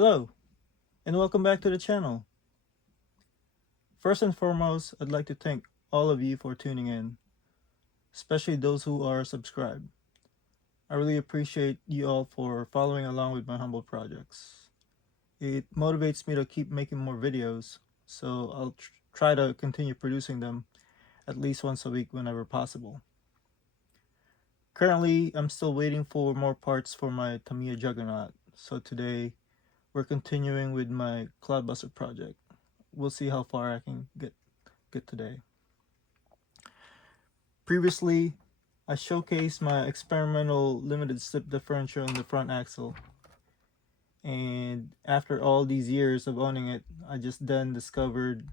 Hello, and welcome back to the channel. First and foremost, I'd like to thank all of you for tuning in, especially those who are subscribed. I really appreciate you all for following along with my humble projects. It motivates me to keep making more videos, so I'll try to continue producing them at least once a week whenever possible. Currently, I'm still waiting for more parts for my Tamiya Juggernaut, so today we're continuing with my Clodbuster project. We'll see how far I can get today. Previously, I showcased my experimental limited slip differential in the front axle, and after all these years of owning it, I just then discovered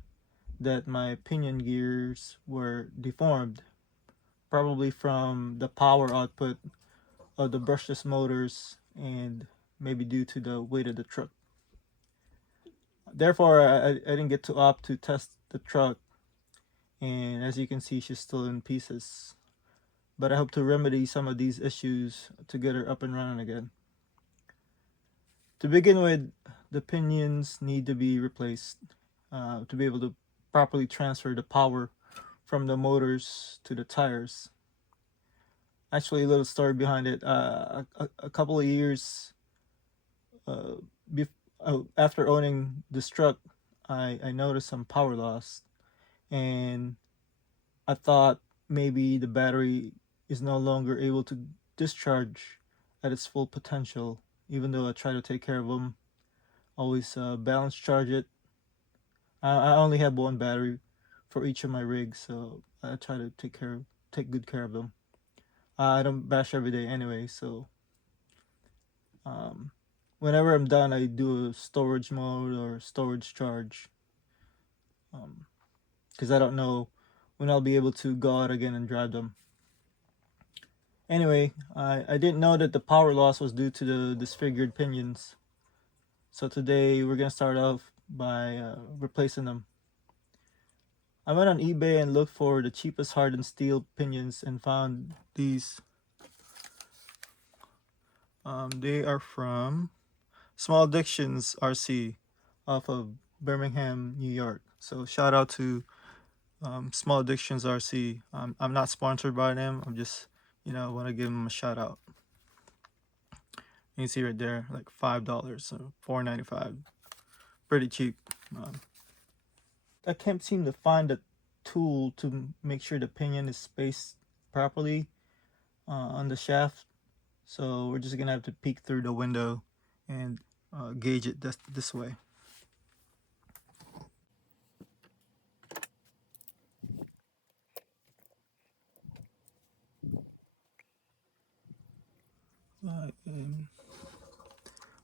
that my pinion gears were deformed, probably from the power output of the brushless motors and maybe due to the weight of the truck. Therefore, I didn't get to opt to test the truck, and as you can see, she's still in pieces. But I hope to remedy some of these issues to get her up and running again. To begin with, the pinions need to be replaced to be able to properly transfer the power from the motors to the tires. Actually, a little story behind it. A couple of years uh, after owning this truck, I noticed some power loss, and I thought maybe the battery is no longer able to discharge at its full potential, even though I try to take care of them, always balance charge it. I only have one battery for each of my rigs, so I try to take good care of them. I don't bash every day anyway, so um, whenever I'm done, I do a storage mode or storage charge, because I don't know when I'll be able to go out again and drive them. Anyway, I didn't know that the power loss was due to the disfigured pinions. So today we're going to start off by replacing them. I went on eBay and looked for the cheapest hardened steel pinions and found these. They are from Small Addictions RC off of Birmingham, New York. So shout out to Small Addictions RC. I'm not sponsored by them. I'm just, want to give them a shout out. You can see right there, like $5, so $4.95. Pretty cheap. I can't seem to find a tool to make sure the pinion is spaced properly on the shaft, so we're just gonna have to peek through the window and gauge it this way.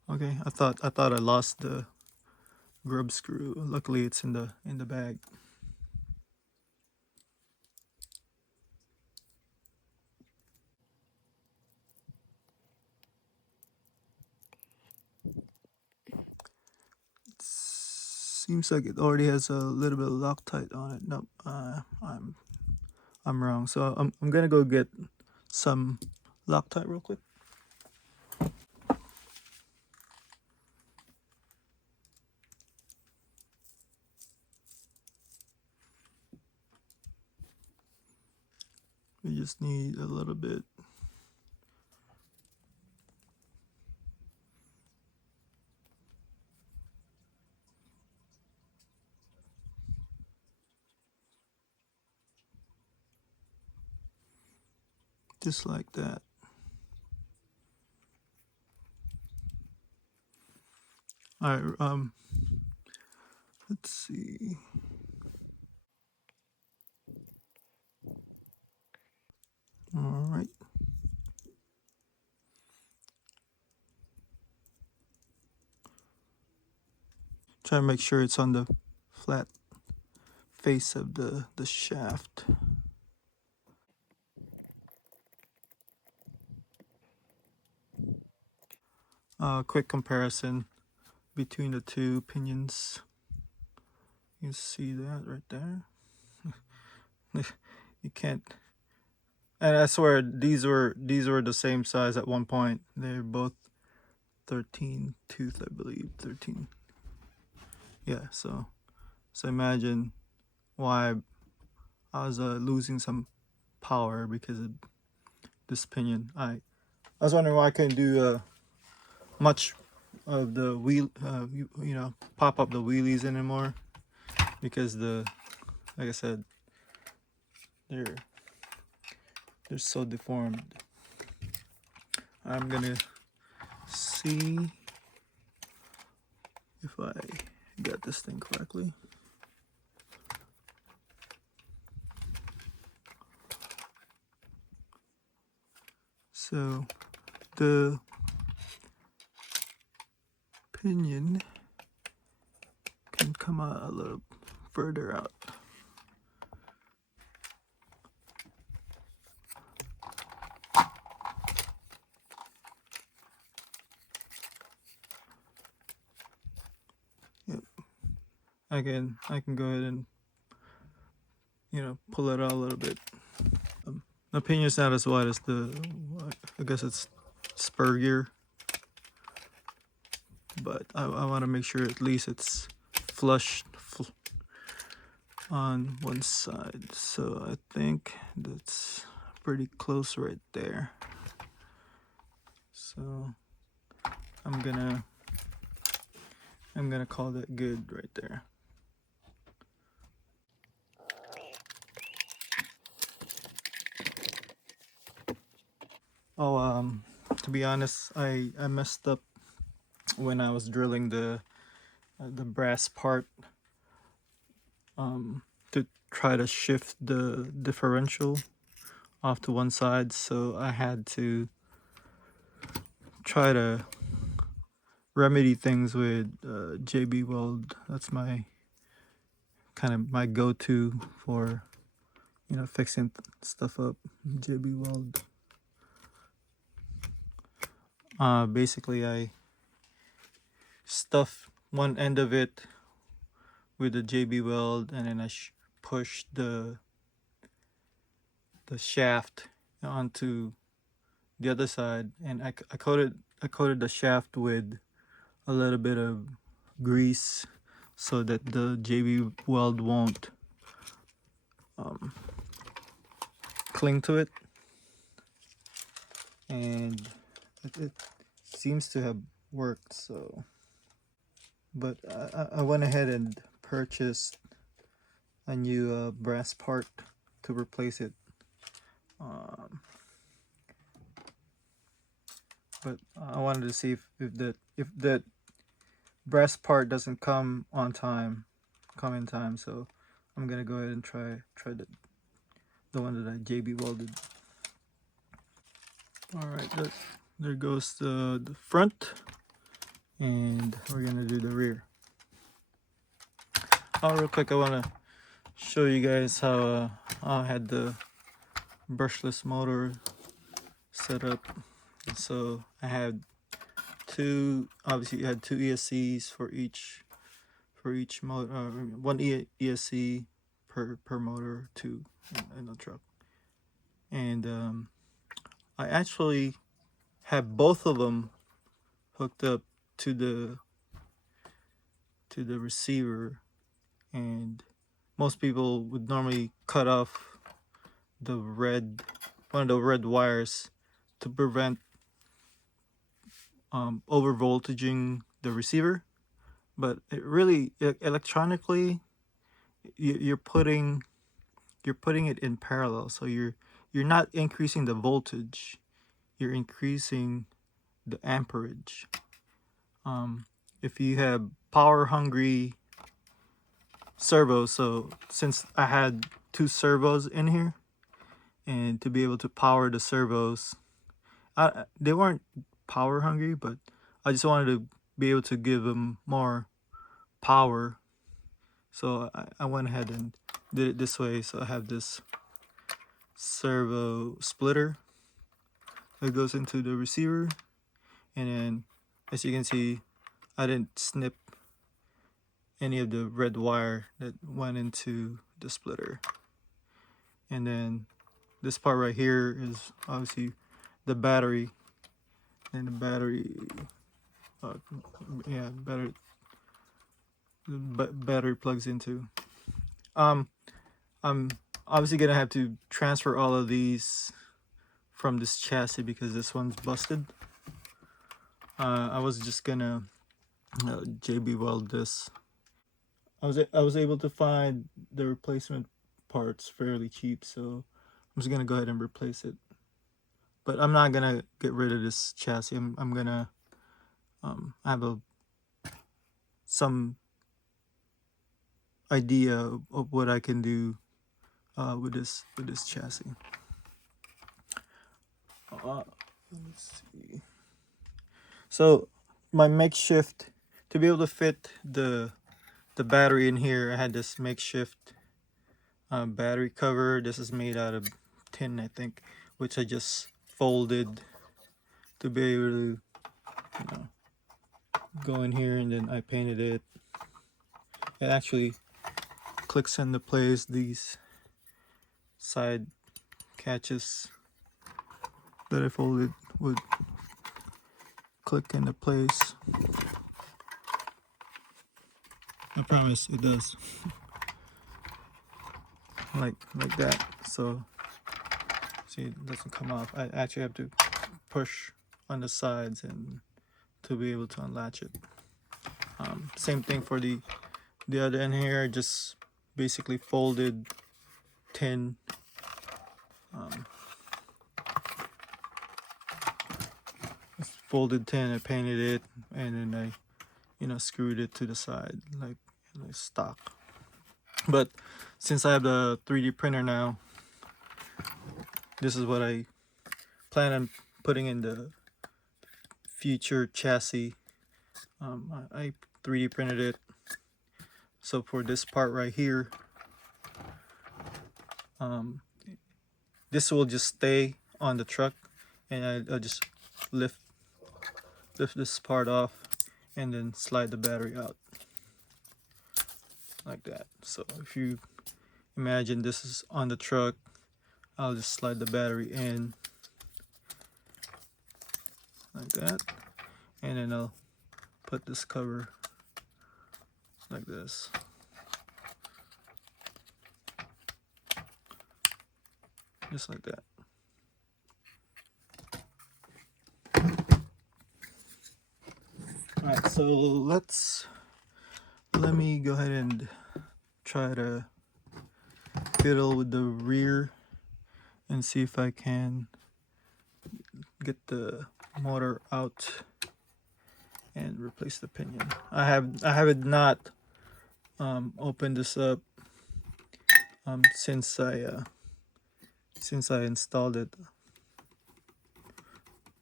Okay, I thought I lost the grub screw. Luckily, it's in the bag. Seems like it already has a little bit of Loctite on it. Nope, I'm wrong. So I'm gonna go get some Loctite real quick. We just need a little bit. Just like that. All right, let's see. All right. Try to make sure it's on the flat face of the shaft. Quick comparison between the two pinions. You see that right there? You can't. And I swear these were the same size at one point. They're both 13 tooth, I believe. 13. Yeah, so imagine why I was losing some power because of this pinion. I was wondering why I couldn't do much of the wheel, you know, pop up the wheelies anymore, because like I said, they're so deformed. I'm gonna see if I got this thing correctly. So the pinion can come out a little further out. Yep. I can go ahead and, you know, pull it out a little bit. The pinion's not as wide as the, I guess it's spur gear, but I want to make sure at least it's flush on one side. So I think that's pretty close right there. So I'm gonna call that good right there. Oh, to be honest, I messed up when I was drilling the brass part to try to shift the differential off to one side, so I had to try to remedy things with JB Weld. That's my kind of my go-to for, you know, fixing stuff up. JB Weld. Basically, I stuff one end of it with the JB Weld, and then I push the shaft onto the other side, and I coated the shaft with a little bit of grease so that the JB Weld won't cling to it, and it seems to have worked. So, but I went ahead and purchased a new brass part to replace it. But I wanted to see if that brass part doesn't come in time. So I'm gonna go ahead and try the one that I JB welded. All right, there goes the front, and we're gonna do the rear. Oh, real quick, I wanna show you guys how I had the brushless motor set up. So I had obviously you had two ESCs for each motor, one ESC per motor, two in the truck, and I actually have both of them hooked up to the receiver, and most people would normally cut off one of the red wires to prevent over voltaging the receiver. But it really, electronically, you're putting it in parallel, so you're not increasing the voltage, you're increasing the amperage. If you have power hungry servos, so since I had two servos in here, and to be able to power the servos, they weren't power hungry, but I just wanted to be able to give them more power, so I went ahead and did it this way. So I have this servo splitter that goes into the receiver, and then as you can see, I didn't snip any of the red wire that went into the splitter. And then this part right here is obviously the battery, and the battery yeah, battery plugs into. I'm obviously gonna have to transfer all of these from this chassis because this one's busted. I was just gonna JB weld this. I was able to find the replacement parts fairly cheap, so I'm just gonna go ahead and replace it. But I'm not gonna get rid of this chassis. I'm gonna have some idea of what I can do with this chassis. Let's see. So my makeshift, to be able to fit the battery in here, I had this makeshift battery cover. This is made out of tin, I think, which I just folded to be able to, you know, go in here, and then I painted it. It actually clicks into place. These side catches that I folded would click into place. I promise it does. like that. So see, it doesn't come off. I actually have to push on the sides and to be able to unlatch it. Same thing for the other end here. Just basically folded tin. Folded tin. I painted it, and then I screwed it to the side like stock. But since I have the 3D printer now, this is what I plan on putting in the future chassis. I 3D printed it. So for this part right here, this will just stay on the truck, and I'll just lift this part off and then slide the battery out like that. So if you imagine this is on the truck, I'll just slide the battery in like that, and then I'll put this cover like this. Just like that. Alright, so let me go ahead and try to fiddle with the rear and see if I can get the motor out and replace the pinion. I have not opened this up since I installed it.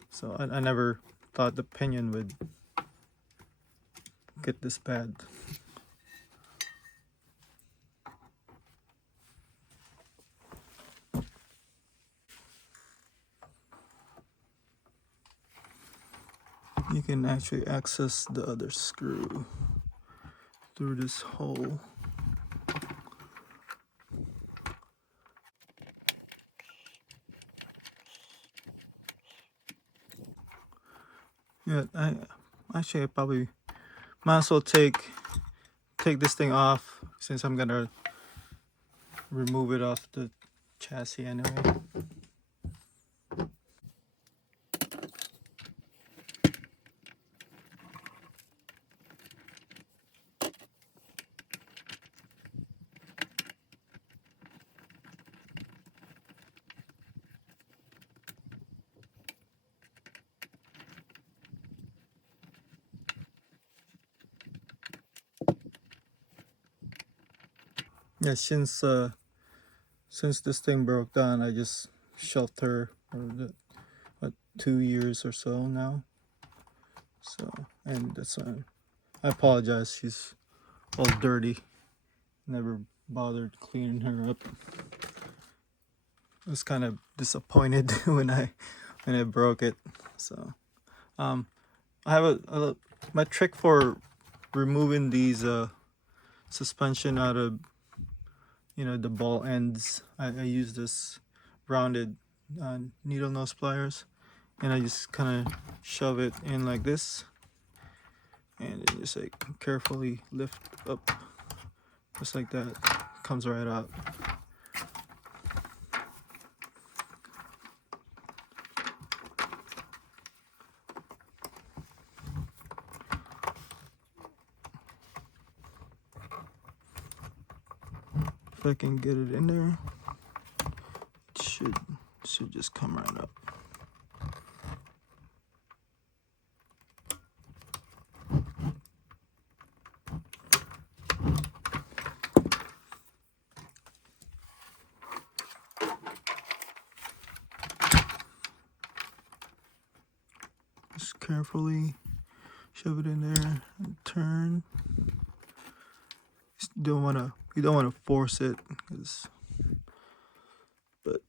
So I never thought the pinion would get this bad. You can actually access the other screw through this hole. Yeah, I probably might as well take this thing off, since I'm gonna remove it off the chassis anyway. Yeah, since this thing broke down, I just shelved her for 2 years or so now. So, and that's I apologize. She's all dirty. Never bothered cleaning her up. I was kind of disappointed when I broke it. So, I have my trick for removing these suspension out of the ball ends. I use this rounded needle nose pliers, and I just kind of shove it in like this, and then just like carefully lift up, just like that. Comes right out. If I can get it in there, it should just come right up. Just carefully shove it in there and turn. You don't wanna force it, but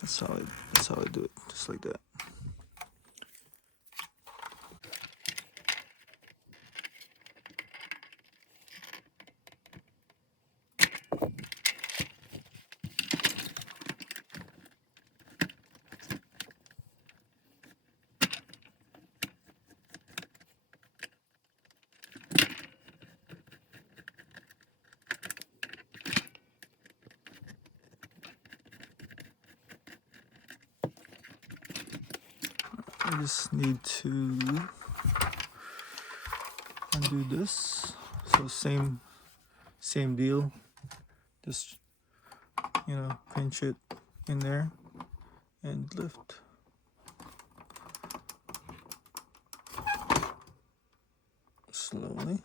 that's how I do it, just like that. I just need to undo this. So same deal. Just pinch it in there and lift. Slowly.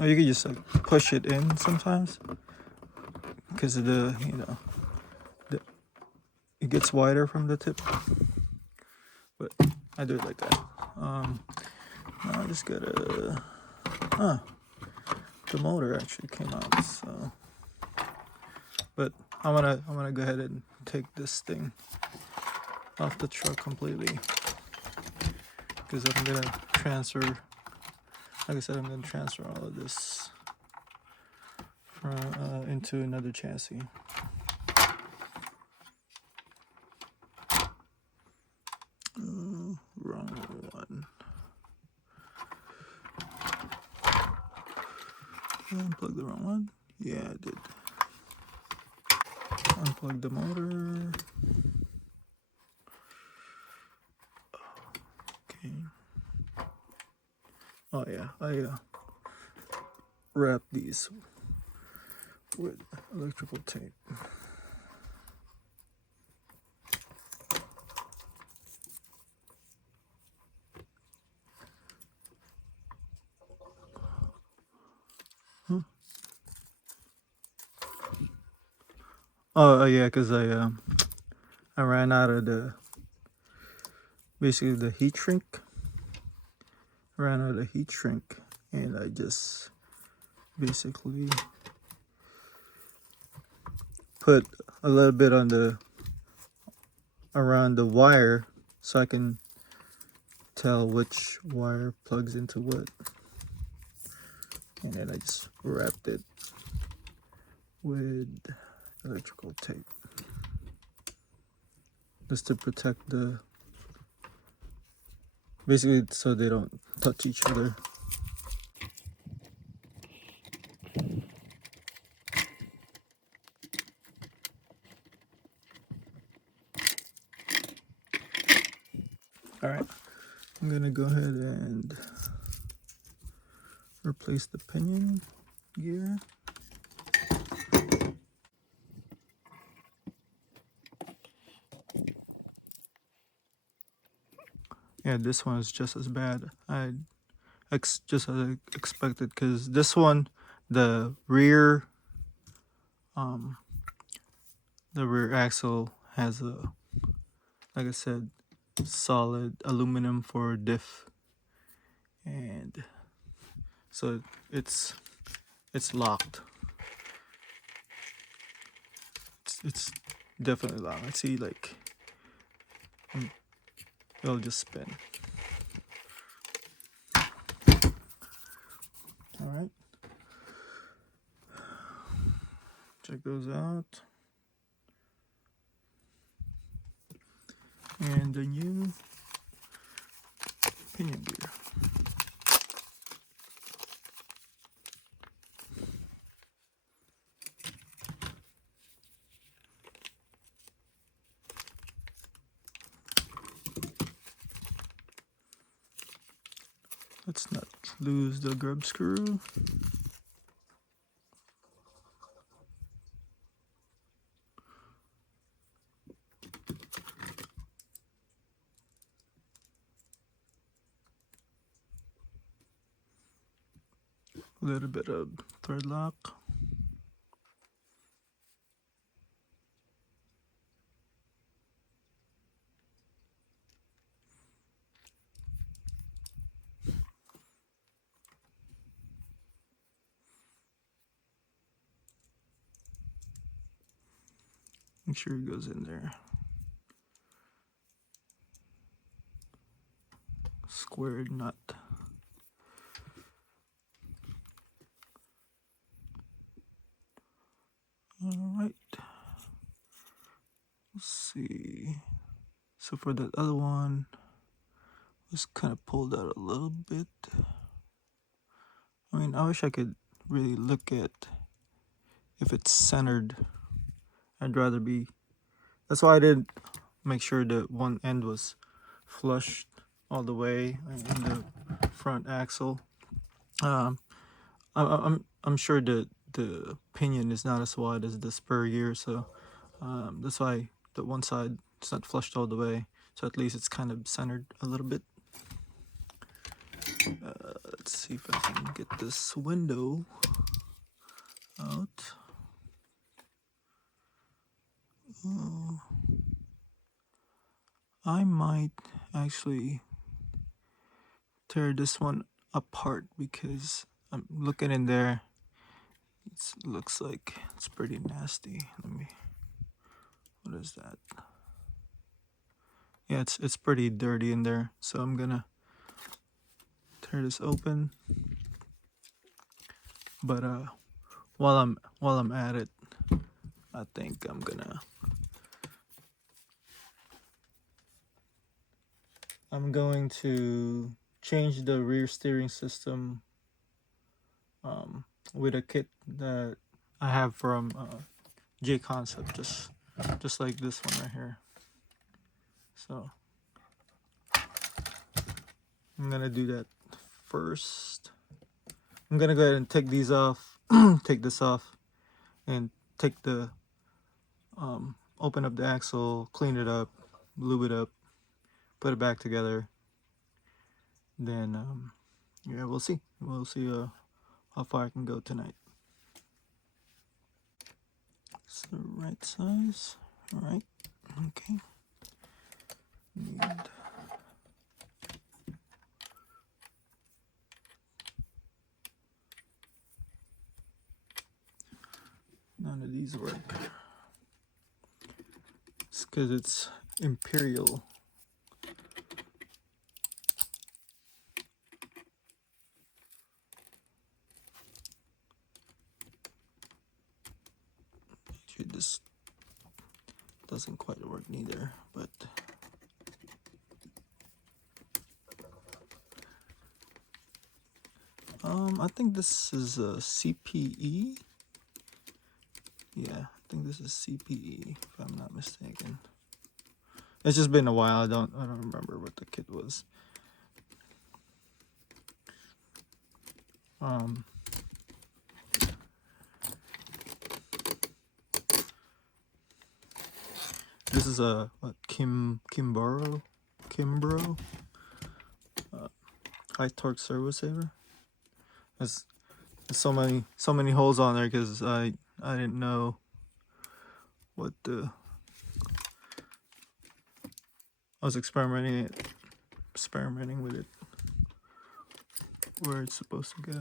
Or you can just like push it in sometimes, because of it gets wider from the tip. But I do it like that. Now I just gotta. The motor actually came out. So, but I'm gonna go ahead and take this thing off the truck completely, because I'm gonna transfer. Like I said, I'm going to transfer all of this into another chassis. Wrong one. Unplug the wrong one? Yeah, I did. Unplug the motor. Okay. Oh yeah, I wrap these with electrical tape. Oh yeah, because I ran out of basically the heat shrink. Ran out of heat shrink, and I just basically put a little bit around the wire, so I can tell which wire plugs into what, and then I just wrapped it with electrical tape, just to protect basically so they don't touch each other. All right, I'm gonna go ahead and replace the pinion gear. Yeah, this one is just as bad. Just as I expected, because this one, the rear axle has like I said, solid aluminum for diff, and so it's locked. It's definitely locked. I see, like, it'll just spin. All right. Check those out. And the new pinion gear. Let's not lose the grub screw. A little bit of thread lock. Make sure it goes in there. Squared nut. All right. Let's see. So for that other one, let's kind of pulled out a little bit. I mean, I wish I could really look at if it's centered. I'd rather be. That's why I did make sure that one end was flush all the way in the front axle. I'm sure that the pinion is not as wide as the spur gear, so that's why the one side is not flushed all the way. So at least it's kind of centered a little bit. Let's see if I can get this window out. Oh, I might actually tear this one apart because I'm looking in there. It looks like it's pretty nasty. Let me. What is that? Yeah, it's pretty dirty in there. So I'm gonna tear this open. But while I'm at it, I think I'm going to change the rear steering system with a kit that I have from J Concept, just like this one right here. So I'm gonna do that first. I'm gonna go ahead and take these off, take this off, and take the open up the axle, clean it up, lube it up, put it back together. Then yeah, we'll see how far I can go tonight. It's the right size. All right. Okay. Need none of these work. It's because it's Imperial. Actually, this doesn't quite work neither, but I think this is a CPE. Yeah, I think this is CPE if I'm not mistaken. It's just been a while. I don't remember what the kit was. This is a Kimbro high torque servo saver. There's so many holes on there because I didn't know what the. I was experimenting with it, where it's supposed to go.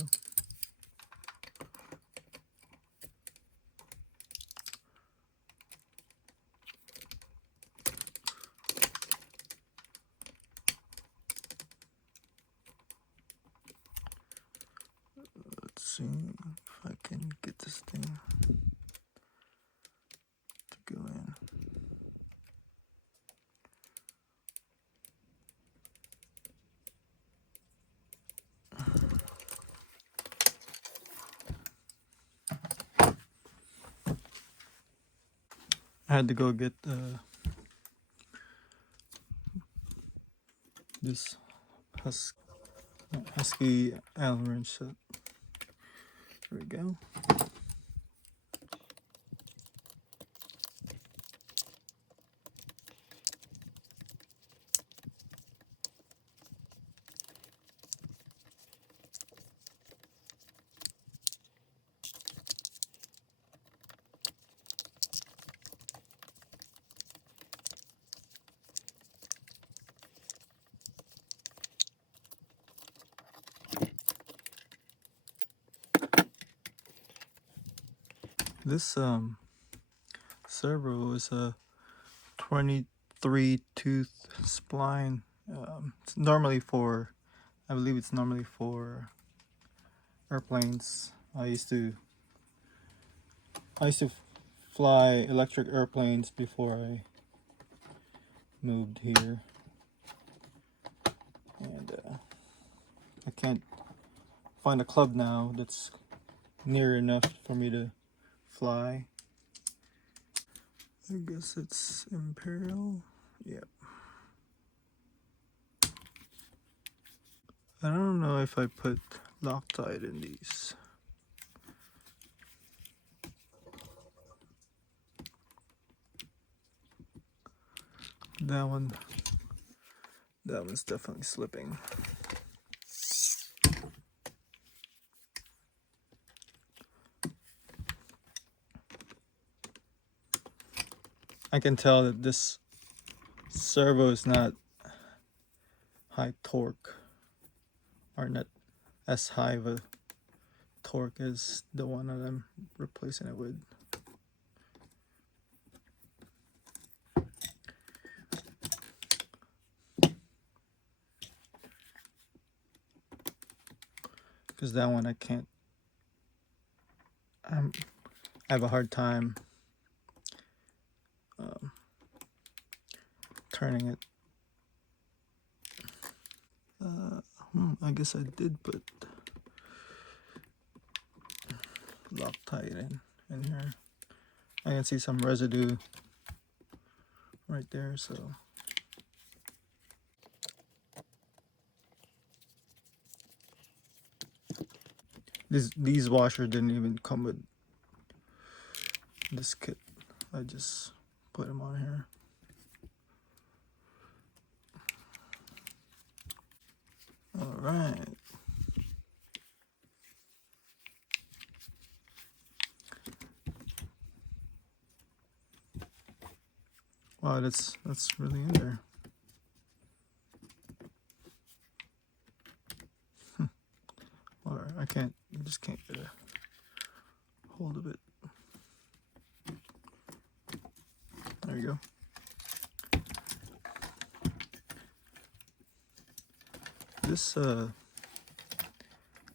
see if I can get this thing to go in. I had to go get this husky Allen wrench set. There we go. This servo is a 23 tooth spline. It's normally for, I believe it's normally for airplanes. I used to fly electric airplanes before I moved here, and I can't find a club now that's near enough for me to fly. I guess it's Imperial. Yep. I don't know if I put Loctite in these. That one's definitely slipping. I can tell that this servo is not high torque, or not as high of a torque as the one that I'm replacing it with. Because that one I can't, I have a hard time turning it. I guess I did put Loctite in here. I can see some residue right there, so these washers didn't even come with this kit. I just put them on here. All right. Wow, that's really in there. Or I just can't get a hold of it. There you go.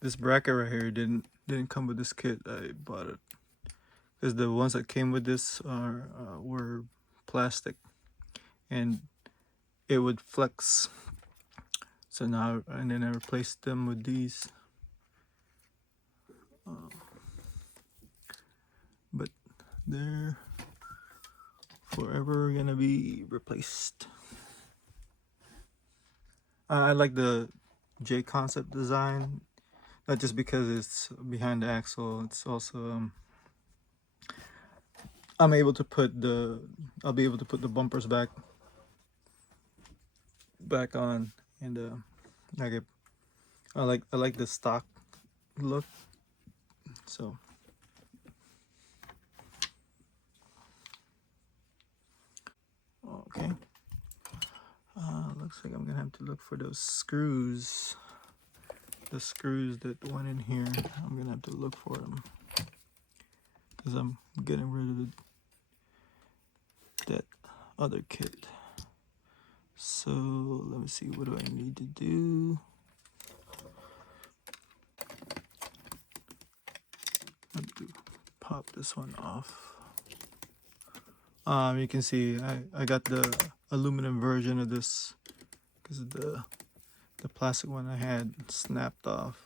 This bracket right here didn't come with this kit. I bought it because the ones that came with this were plastic, and it would flex. So now, and then I replaced them with these. But they're forever gonna be replaced. I like the J concept design, not just because it's behind the axle. It's also I'll be able to put the bumpers back on, and I like the stock look. So okay, looks like I'm gonna have to look for those screws. The screws that went in here, I'm gonna have to look for them because I'm getting rid of that other kit. So let me see, what do I need to do? pop this one off. You can see I got the aluminum version of this because the plastic one I had snapped off.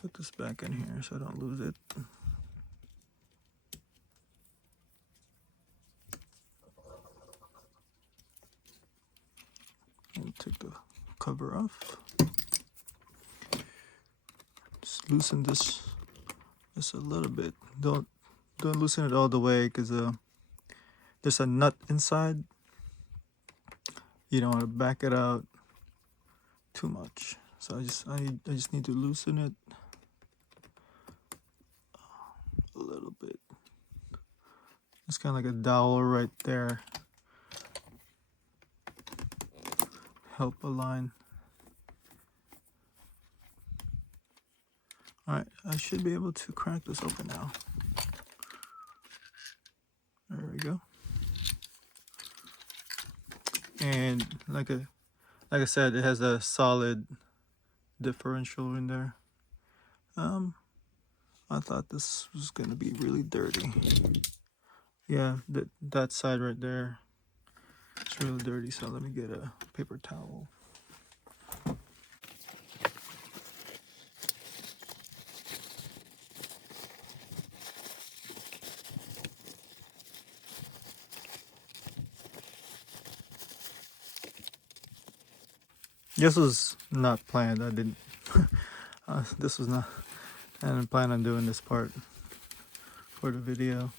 Put this back in here so I don't lose it. And take the cover off. Just loosen this just a little bit. Don't loosen it all the way because there's a nut inside. You don't want to back it out too much. So I just need to loosen it a little bit. It's kind of like a dowel right there. Help align. Alright, I should be able to crack this open now. There we go. And like I said, it has a solid differential in there. I thought this was gonna be really dirty. Yeah, that side right there, it's really dirty. So let me get a paper towel. This was not planned. I didn't. This was not. I didn't plan on doing this part for the video.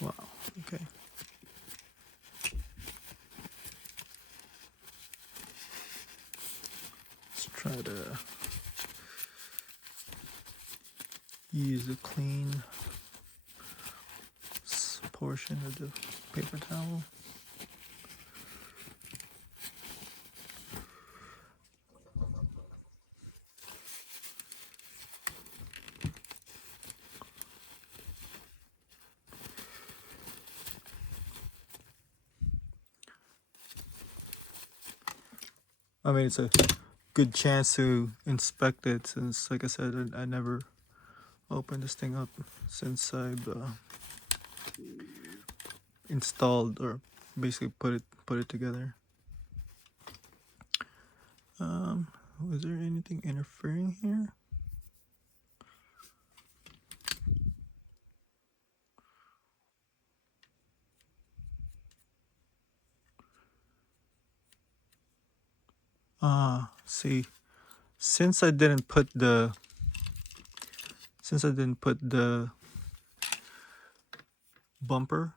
Wow. Okay. Let's try to use the clean portion of the paper towel. I mean, it's a good chance to inspect it since, like I said, I never opened this thing up since I've installed or basically put it together. Was there anything interfering here? See, since I didn't put the bumper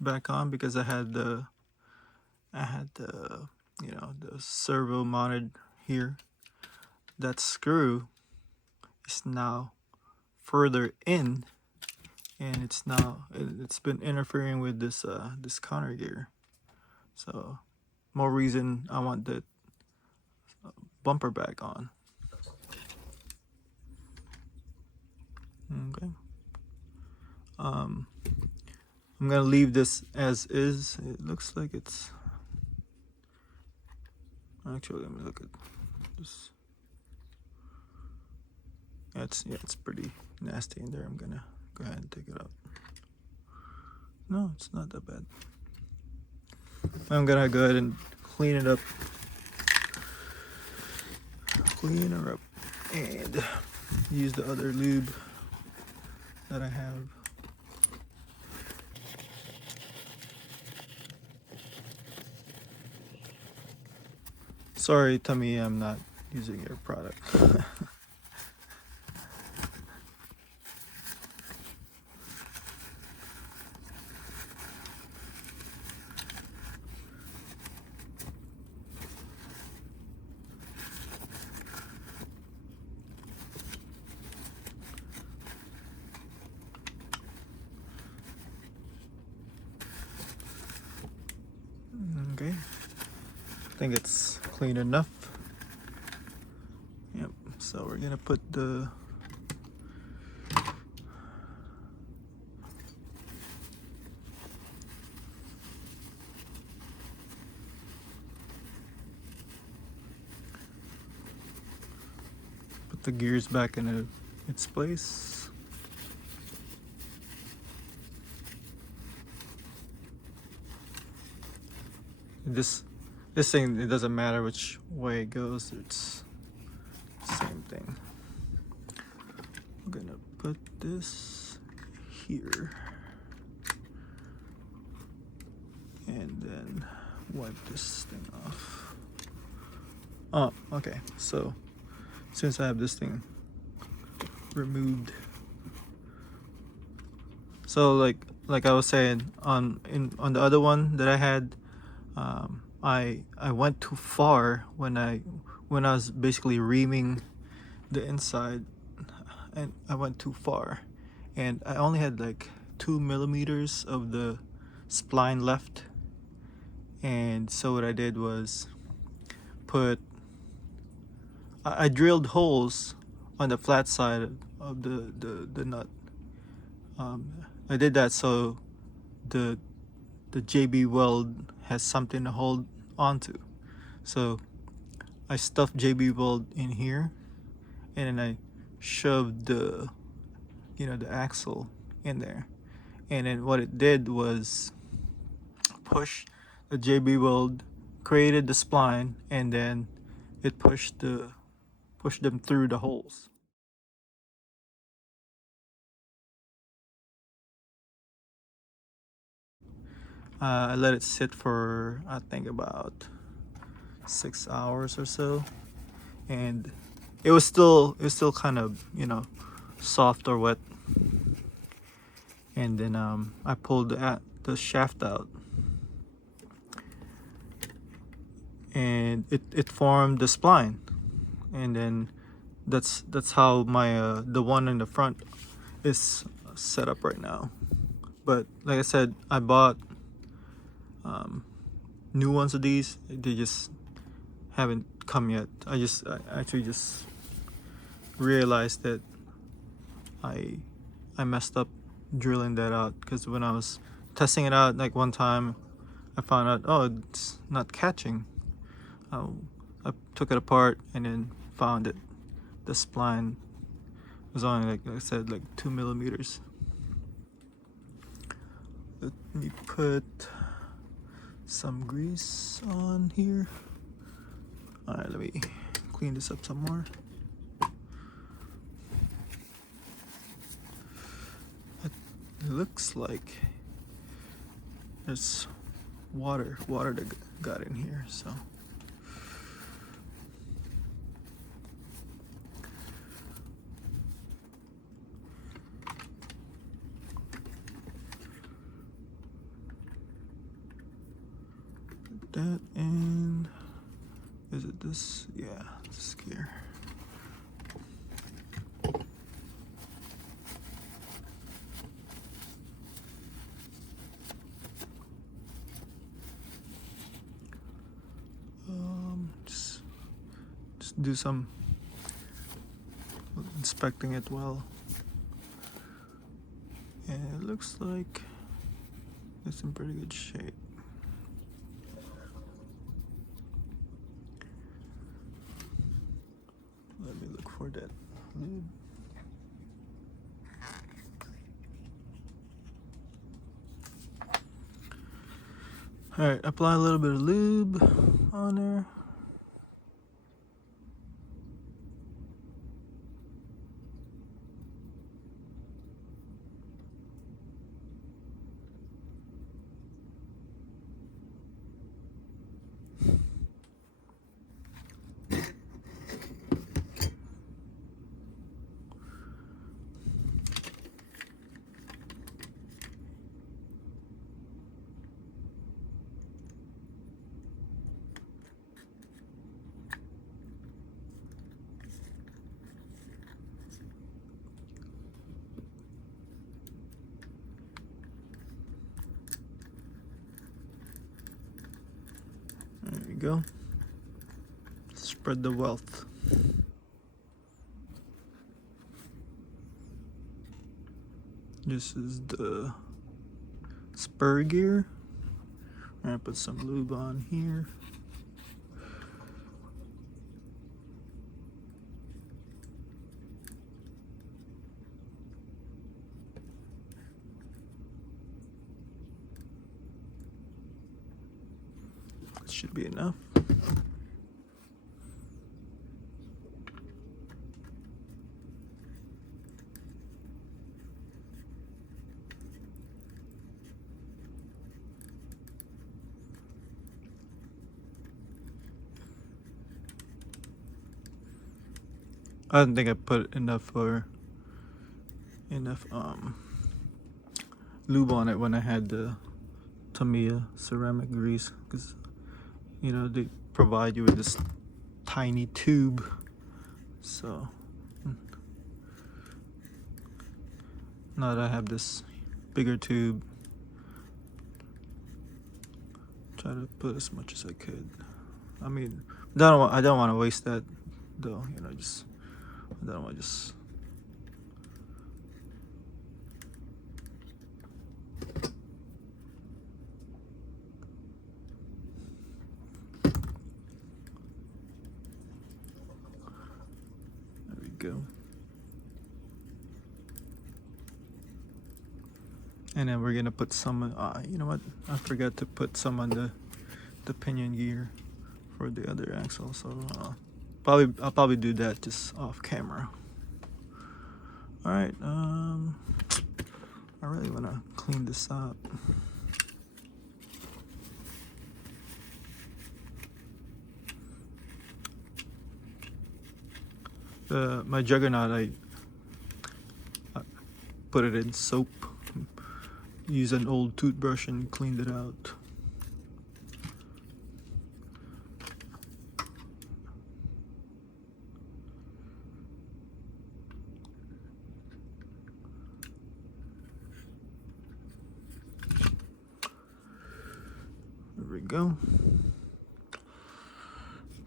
back on because I had the you know, the servo mounted here, that screw is now further in, and it's been interfering with this this counter gear. So more reason I want the bumper back on. Okay. I'm gonna leave this as is. It looks like it's actually, let me look at this. Yeah, it's pretty nasty in there. I'm gonna go ahead and take it out. No, it's not that bad. I'm gonna go ahead and clean it up. Clean her up and use the other lube that I have. Sorry, Tamiya, I'm not using your product. Okay, I think it's clean enough. Yep, so we're gonna put the gears back into its place. This thing, it doesn't matter which way it goes, it's the same thing. I'm gonna put this here and then wipe this thing off. Oh, okay, so since I have this thing removed, so like I was saying, on the other one that I had, I went too far when I was basically reaming the inside, and I went too far, and I only had like 2 millimeters of the spline left. And so what I did was I drilled holes on the flat side of the nut. I did that so the JB weld has something to hold onto. So I stuffed JB weld in here, and then I shoved the axle in there, and then what it did was push the JB weld, created the spline, and then it pushed them through the holes. I let it sit for, I think, about 6 hours or so, and it was still kind of soft or wet. And then I pulled the shaft out, and it formed the spline, and then that's how my the one in the front is set up right now. But like I said, I bought new ones of these. They just haven't come yet. I actually just realized that I messed up drilling that out, because when I was testing it out, like one time I found out, oh, it's not catching. I took it apart and then found that the spline was only, like I said, like 2 millimeters. Let me put some grease on here. Alright, let me clean this up some more. It looks like there's water that got in here, so that. And is it this? Yeah, this gear. Just do some inspecting it well, and it looks like it's in pretty good shape. Let me look for that lube. Alright, apply a little bit of lube on there. go. Spread the wealth. This is the spur gear. I'm gonna put some lube on here. That should be enough. I don't think I put enough lube on it when I had the Tamiya ceramic grease, because you know they provide you with this tiny tube. So now that I have this bigger tube, try to put as much as I could. I mean, I don't want to waste that though. You know, I don't want to just. There we go. And then we're gonna put some. You know what? I forgot to put some on the pinion gear for the other axle. So I'll probably do that just off camera. All right. I really wanna clean this up. My Juggernaut, I put it in soap. Use an old toothbrush and cleaned it out. There we go.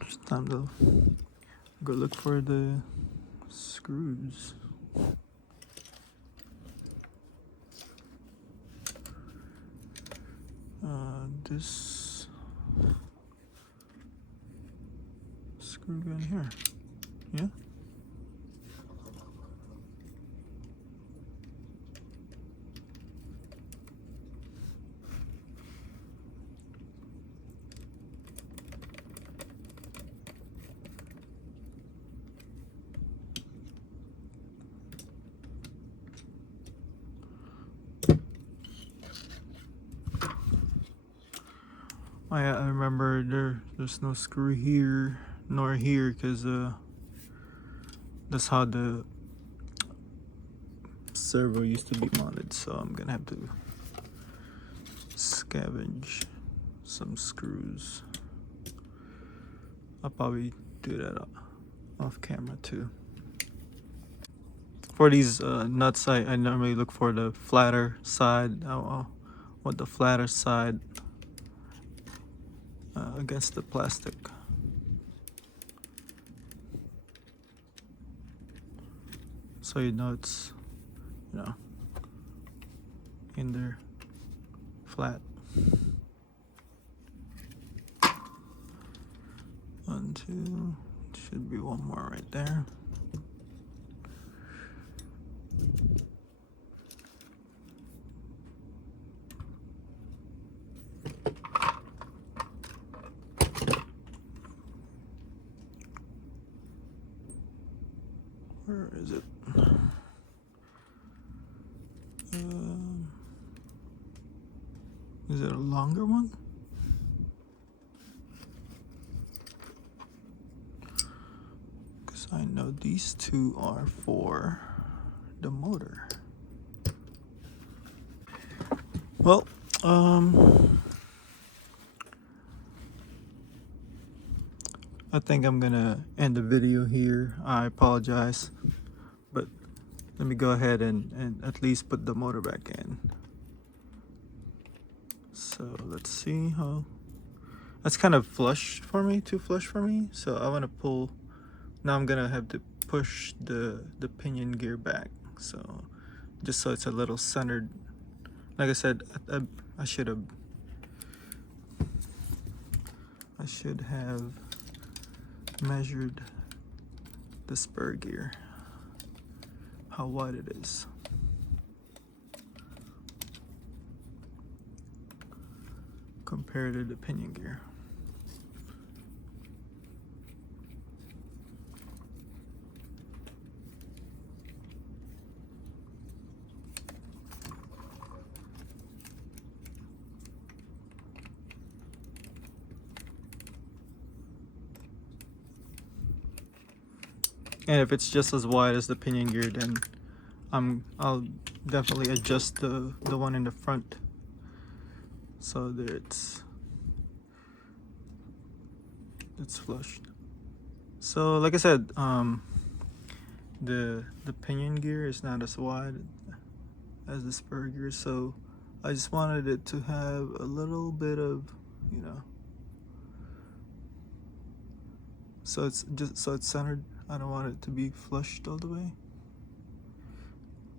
It's time to go look for the screws. This screw go in here, yeah? Oh yeah, I remember there's no screw here nor here, because that's how the servo used to be mounted. So I'm gonna have to scavenge some screws. I'll probably do that off camera too. For these nuts, I normally look for the flatter side. I want the flatter side against the plastic. So you know it's, you know, in there flat. 1, 2, should be one more right there. Where is it? Is it a longer one? Because I know these two are for the motor. Well, I think I'm gonna end the video here. I apologize, but let me go ahead and at least put the motor back in. So let's see how That's kind of flush for me, too flush for me. So I want to pull. Now I'm gonna have to push the pinion gear back, so just so it's a little centered. Like I said, I should have measured the spur gear, how wide it is. Compared to the pinion gear. And if it's just as wide as the pinion gear, then I'll definitely adjust the one in the front so that it's flushed. So like I said, the pinion gear is not as wide as the spur gear, so I just wanted it to have a little bit of, you know, so it's centered. I don't want it to be flushed all the way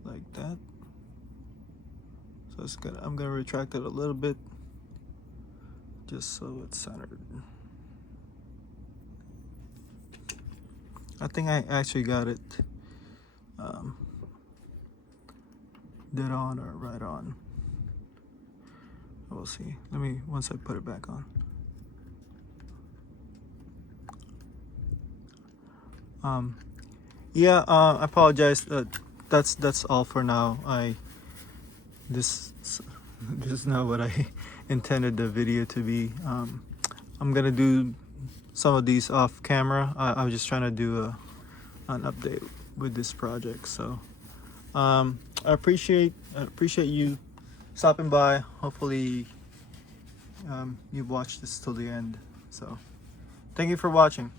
like that. So I'm gonna retract it a little bit just so it's centered. I think I actually got it dead on or right on. We'll see. Once I put it back on. Yeah, I apologize. That's all for now. This is not what I intended the video to be. I'm gonna do some of these off camera. I was just trying to do an update with this project. So I appreciate you stopping by. Hopefully you've watched this till the end. So thank you for watching.